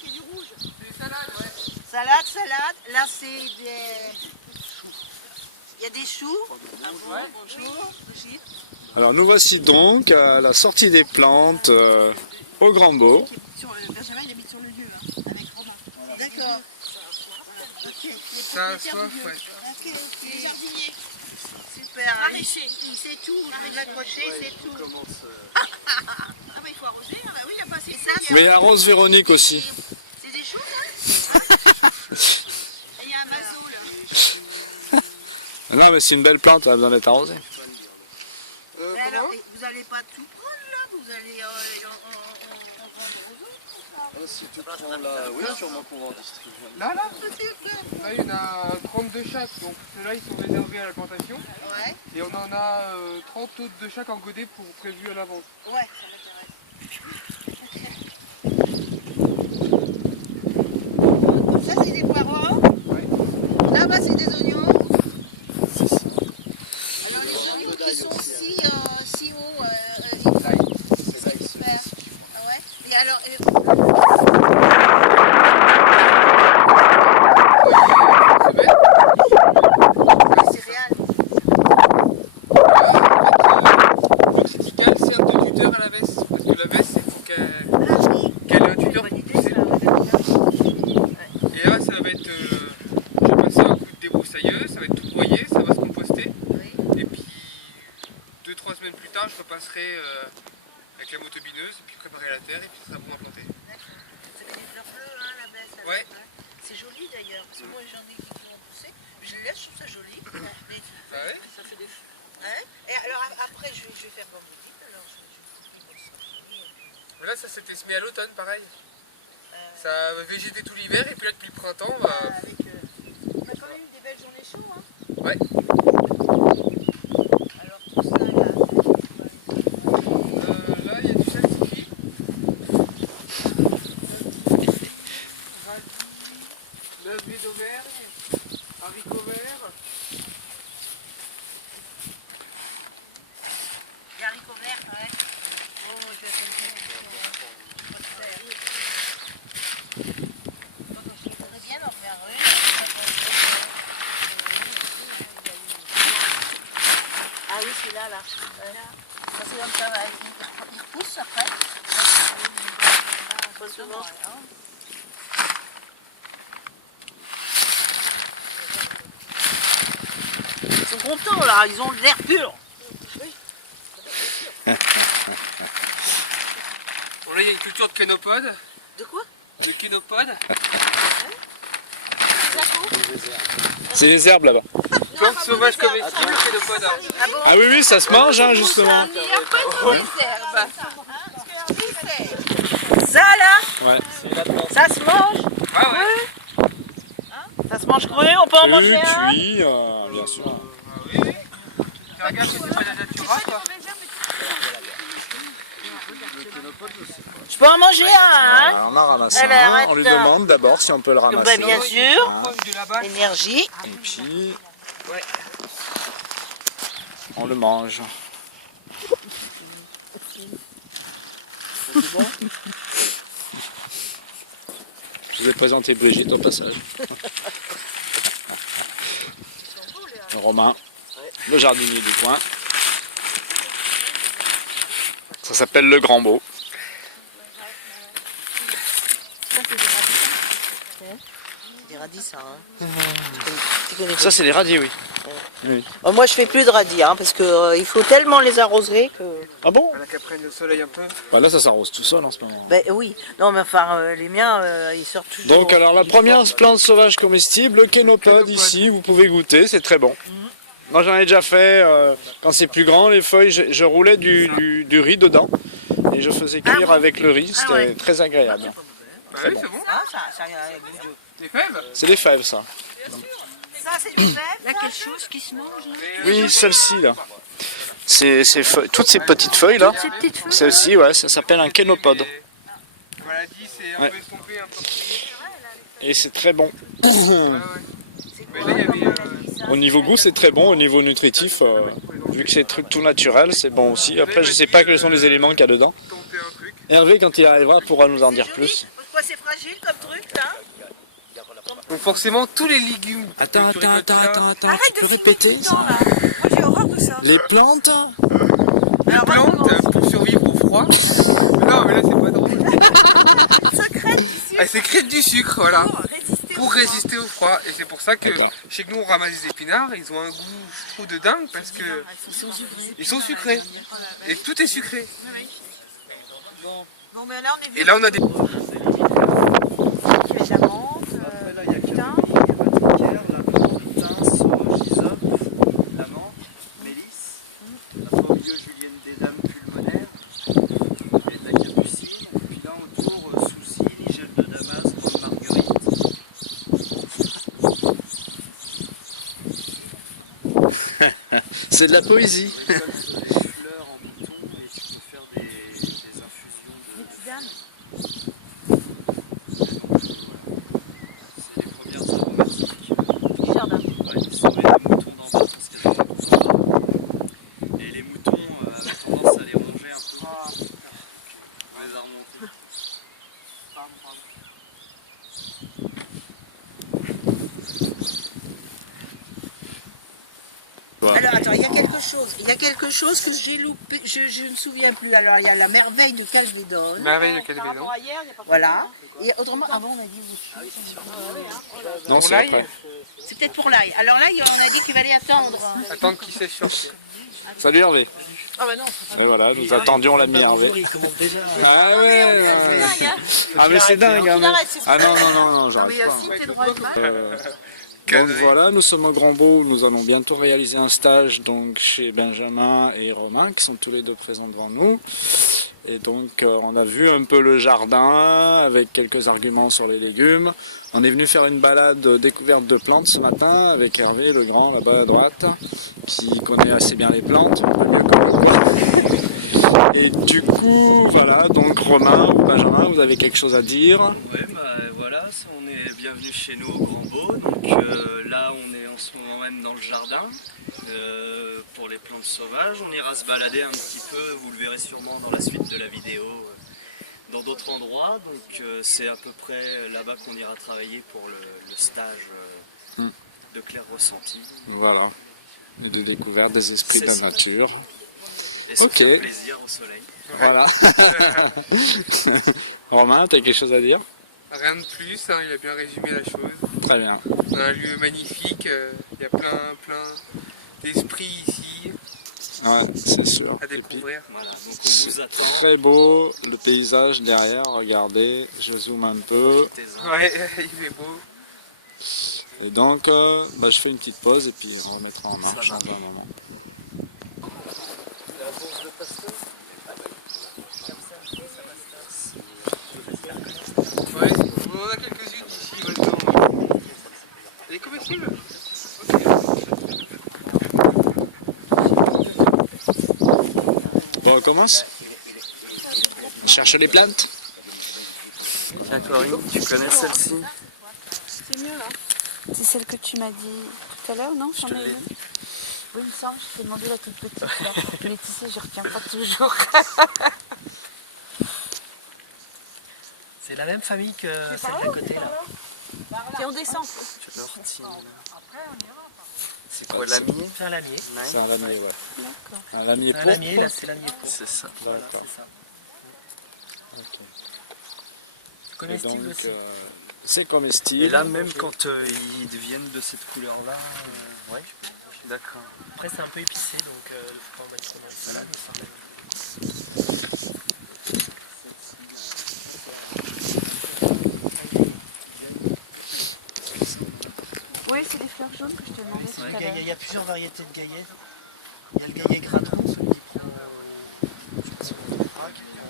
c'est du rouge. Des salades, ouais. Salade. Là, c'est des... Il y a des choux. Ah bon, bonjour, Brigitte. Alors nous voici donc à la sortie des plantes au Grand Beau. Benjamin, il habite sur le lieu, hein, avec Romain. D'accord. Ok. Ça a soif, ouais. Ok. Les jardiniers. Super. Maraîcher. Il sait tout. Je vais l'accrocher, il sait tout. Ah bah il faut arroser. Ah bah oui, il n'y a pas assez de ça. Mais il y a Rose Véronique aussi. C'est des choux, là. Et il y a un mazo, là. Non mais c'est une belle plante, elle a besoin d'être arrosée. Mais alors, vous n'allez pas tout prendre, là. Vous allez en Si tu prends là, oui, sûrement qu'on va en distribuer. Là, il y en a 32 chaque, donc ceux-là ils sont réservés à la plantation. Ouais. Et on en a 30 autres de chaque en godet pour prévu à la vente. Ouais, ça m'intéresse. Ça, c'est des poireaux. Ouais. Là-bas, c'est des oignons. Alors, les oignons qui sont si hauts, C'est super. Ah ouais. Et alors, les céréales. C'est Pical, c'est un de tuteur à la veste. Parce que la veste, il faut qu'elle ait un tuteur pour pousser. Et là, ça va être. Je vais passer un coup de débroussailleuse, ça va être tout broyé, ça va se composter. Et puis 2-3 semaines plus tard, je repasserai avec la motobineuse, et puis préparer la terre, et puis ça sera bon à planter. Ça fait des fleurs bleues, hein, la baisse. Là, Ouais. C'est joli d'ailleurs, parce que moi j'en ai qui ont poussé. Je les laisse, je trouve ça joli. Mais Ah ouais. ça fait des fleurs. Hein. Et alors après, je vais faire comme vous dites. Alors, Mais là, ça s'était semé à l'automne, pareil. Euh, Ça a végété tout l'hiver, et puis là, depuis le printemps, on a quand même eu des belles journées chaudes. Hein. ouais. Alors tout ça là. Là, il y a du salsifis. Navet d'Auvergne, haricots verts. Les haricots verts, ouais. Oh, je vais bien en faire Ah oui, c'est là. Ça c'est comme ça, il repousse après. Pas souvent. Ils sont contents là, ils ont l'air pur. Bon, là, il y a une culture de kénopode. De quoi? De kénopode. C'est les herbes là-bas. Plante sauvage comestible, kénopode. Ah bon? Ah oui oui, ça se mange hein, justement. Ça là, Ouais. ça se mange. Ah ouais. Ça se mange cru, on peut en manger un. Cuit, bien sûr. Ah oui, oui. Tu regardes que c'est pas la natura, quoi. Je peux en manger un, hein? Alors, on en ramasse Elle un, arrête on lui là. demande d'abord si on peut le Bah, ramasser. bien sûr. Proche de la bâche. Énergie. Et puis Ouais. on le mange. Je vous ai présenté Brigitte au passage. Romain, le jardinier du coin. Ça s'appelle le Grand Beau. Des radis, ça, hein? Tu connais Ça c'est les radis, oui. moi, je fais plus de radis, hein, parce que il faut tellement les arroser que. Ah bon? Voilà qu'elle prenne le soleil un peu. Bah là ça s'arrose tout seul en ce moment. Ben oui. Non, mais enfin, les miens, ils sortent toujours. Donc alors la première plante sauvage comestible, le kénopode ici, vous pouvez goûter, c'est très bon. Moi j'en ai déjà fait, quand c'est plus grand, les feuilles, je roulais du riz dedans et je faisais cuire avec le riz, c'était ouais. très agréable. Bah oui, c'est bon. Ah, ça a le goût de. Des fèves. C'est des fèves ça. Ça, c'est du fève. Il y a quelque chose qui se mange, là. Oui, celle-ci là. Toutes ces petites feuilles là, celle-ci, ouais, ça s'appelle un kénopode. Maladie, c'est un Ouais. peu estompé, un peu. Et c'est très bon. Ouais, ouais. Mais là, il y avait. Au niveau goût, c'est très bon. Au niveau nutritif, vu que c'est tout naturel, c'est bon aussi. Après, je sais pas quels sont les éléments qu'il y a dedans. Tenter un truc. Hervé, quand il arrivera, pourra nous en dire plus. Pourquoi c'est fragile comme truc là. Donc forcément, tous les légumes Attends, que tu récoltes là, Arrête tu de peux filmer répéter tout le temps, là. Moi j'ai horreur de ça. Les plantes? les Alors, plantes recommence. pour survivre au froid. Non, mais là, c'est pas drôle. Secret du sucre. Elles sécrètent du sucre, voilà. Pour résister au Pour froid. résister au froid. Et c'est pour ça que D'accord. chez nous, on ramasse des épinards. Ils ont un goût, je trouve, de dingue parce que ils sont sucrés. Et tout est sucré. Bon, mais là on est venu. Et là, on a des... Il y a de la menthe, Après, là, il y a putain. Capricaire, la thym, sauge, hysope, la menthe, mélisse. Après, au milieu, julienne des dames pulmonaires. Il y a de la capucine. Et puis là, autour, souci, nigel de Damas, grande marguerite. C'est de la poésie. Tu récoltes les fleurs en bouton et tu peux faire des infusions de... C'est les premières aromatiques. Du jardin. Ouais, ils sont les moutons d'en bas parce qu'il y a des moutons d'en bas. Et les moutons avaient tendance à les ronger un peu. On les a remontés. Alors attends, il y a quelque chose que j'ai loupé, je ne me souviens plus. Alors il y a la merveille de Calvédon. merveilles de Calvédon. Voilà. Et autrement, avant on a dit vous. Non, Pour c'est l'ail, après. C'est peut-être pour l'ail. Alors là, on a dit qu'il fallait attendre. attendre qu'il sèche sur pied. Salut Hervé. Ah bah non. Et voilà, nous attendions l'ami Hervé. Ah ouais, ouais. Ah mais c'est dingue. Hein, mais... Ah non, non, non, non, j'arrive pas. Si t'es droit de main. Donc voilà, nous sommes au Grand Beau, nous allons bientôt réaliser un stage donc chez Benjamin et Romain qui sont tous les deux présents devant nous. Et donc on a vu un peu le jardin avec quelques arguments sur les légumes. On est venu faire une balade découverte de plantes ce matin avec Hervé, le grand là-bas à droite, qui connaît assez bien les plantes, un peu mieux que moi. Et du coup, voilà, donc Romain ou Benjamin, vous avez quelque chose à dire? Ouais, bah voilà, on est bienvenue chez nous au Grand Beau. Donc là, on est en ce moment même dans le jardin pour les plantes sauvages. On ira se balader un petit peu, vous le verrez sûrement dans la suite de la vidéo, dans d'autres endroits. Donc c'est à peu près là-bas qu'on ira travailler pour le stage de clair ressenti. Voilà, et de découverte des esprits de la C'est ça. nature. Et se Ok. faire plaisir au soleil. Voilà. Romain, tu as quelque chose à dire? Rien de plus, hein, il a bien résumé la chose. Très bien. On a un lieu magnifique, il y a plein d'esprits ici Ouais, c'est sûr. à Et puis, découvrir. Voilà, donc on vous attend. très beau, le paysage derrière, regardez, je zoome un peu. Ouais, il est beau. Et donc, bah, je fais une petite pause et puis on remettra en marche dans un moment. Ouais, on en a quelques-unes ici maintenant. Elle est comestible? Bon, on commence? On cherche les plantes? Tiens Corinne, tu connais celle-ci? C'est mieux là. C'est celle que tu m'as dit tout à l'heure, non? J'en ai une. Oui, il me semble, je t'ai demandé la toute petite là. Mais tu sais, je retiens pas toujours. C'est la même famille que celle d'à côté là. Et on descend. L'ortine. C'est quoi, l'amier? C'est un lamier. C'est un lamier, ouais. D'accord. Un lamier C'est un pour? lamier, là c'est lamier pour. C'est ça. Voilà, D'accord. c'est ça. Ok. C'est Et comestible donc, aussi. c'est comestible. Et là, même quand ils deviennent de cette couleur-là, Ouais. d'accord. Après c'est un peu épicé donc il faut pas en mettre trop dans la salade. Mais ça... Oui, c'est les fleurs jaunes que je te demandais tout à l'heure. Il y a plusieurs variétés de gaillet. Il y a le gaillet gradon, celui qui prend. Je sais pas si on le fera, qui prend.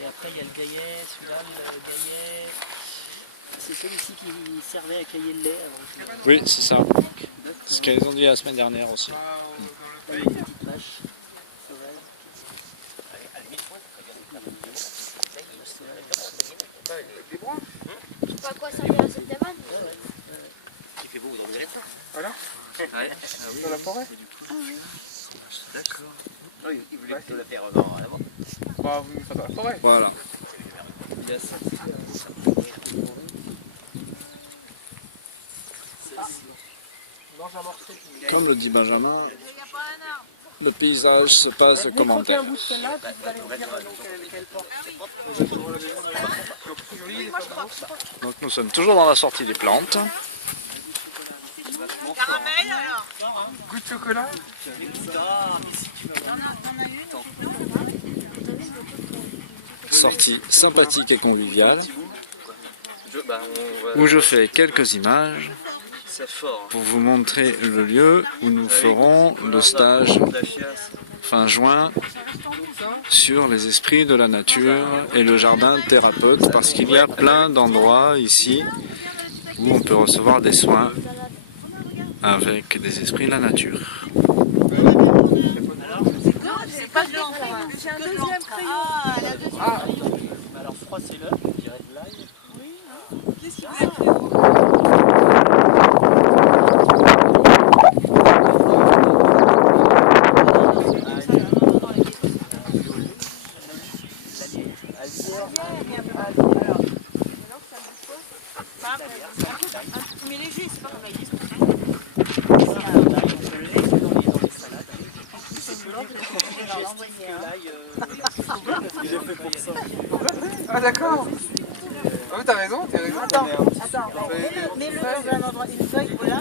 Et après il y a le gaillet, celui-là, le gaillet. C'est celui-ci qui servait à cailler le lait avant. Oui, c'est ça. C'est ce qu'ils ont dit la semaine dernière aussi. Une petite vache sauvage. Je sais pas à quoi servir la cette cabane. Qui fait beau, vous dormirez dedans. Voilà, Ouais. Ah oui, dans la forêt. d'accord. Il voulait plutôt la faire dans là-bas. Bah, vous me faites dans la forêt. Voilà. Il y a ça. Comme le dit Benjamin, le paysage se passe de commentaires. Donc nous sommes toujours dans la sortie des plantes. Caramel alors. Goût de chocolat. Sortie sympathique et conviviale, où je fais quelques images pour vous montrer le lieu où nous ferons le stage fin juin sur les esprits de la nature et le jardin thérapeute, parce qu'il y a plein d'endroits ici où on peut recevoir des soins avec des esprits de la nature. C'est pas de l'encre. C'est un deuxième crayon. Ah, la deuxième crayon. Alors froissez-le, je dirais de l'ail. Oui, qu'est-ce qu'il fait? Mais léger, c'est pas comme l'ail. Ah d'accord. Ah mais t'as raison, t'as raison. Attends, mets-le dans un endroit, une feuille, voilà.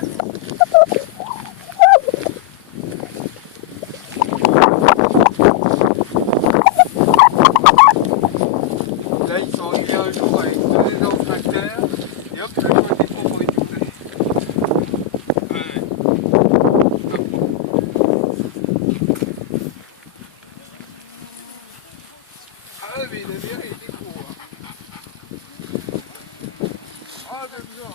Là ils sont arrivés un jour avec deux énormes tracteurs et hop, le champ était trop pour étouffer. Ah mais la bière il était gros. Ah de bien.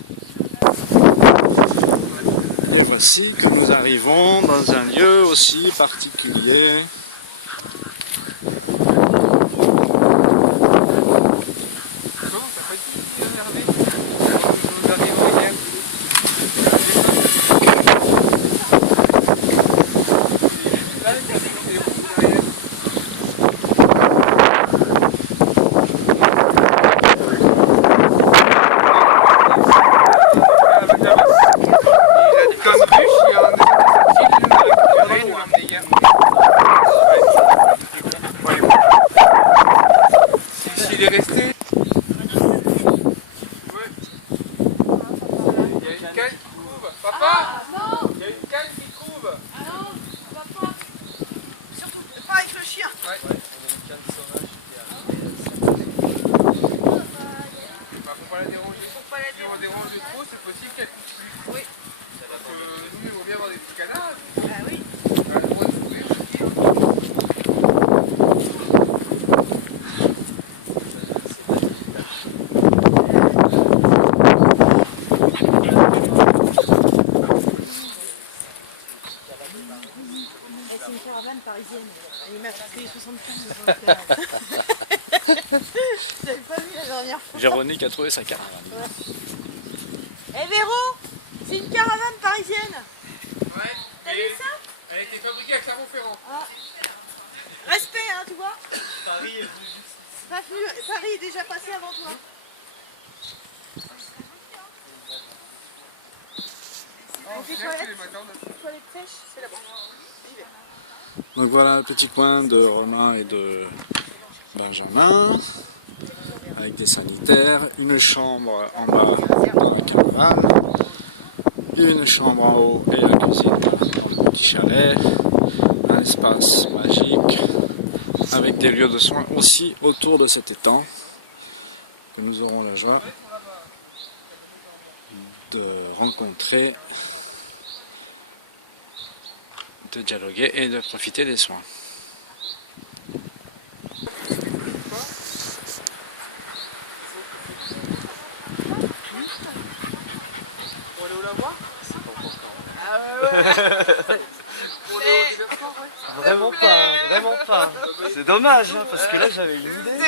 Et voici que nous arrivons dans un lieu aussi particulier. Comment t'as pas dit ici Hervé? Nous arrivons hier. Là, il y a des roues derrière. Comme ruche, il y a un il nous a récupéré, il nous l'a emmené hier. S'il est resté. Ouais. Il y a une canne qui couve. Papa! Il y a une canne qui couve. Pas avec le chien. Ouais. Bah, faut pas la déranger. Si on dérange trop, c'est possible qu'elle couche plus. Oui. Donc, nous, on va bien avoir des petits canards. Ah oui. On a le droit de courir aussi. Et c'est une caravane parisienne. Il m'a fait 75. J'avais pas vu la dernière fois. Véronique a trouvé sa caravane. Eh Véro, c'est une caravane parisienne. Ouais. T'as vu ça? Elle a été fabriquée à Clermont-Ferrand. Respect, hein, tu vois. Paris est déjà passé avant toi. Les toilettes Pêche, c'est là-bas. Donc voilà le petit coin de Romain et de Benjamin, avec des sanitaires, une chambre en bas dans la caravane, une chambre en haut et la cuisine dans le petit chalet, un espace magique avec des lieux de soins aussi autour de cet étang que nous aurons la joie de rencontrer, de dialoguer et de profiter des soins. On allait la voir? Vraiment pas, vraiment pas. C'est dommage, hein, parce que là j'avais une idée.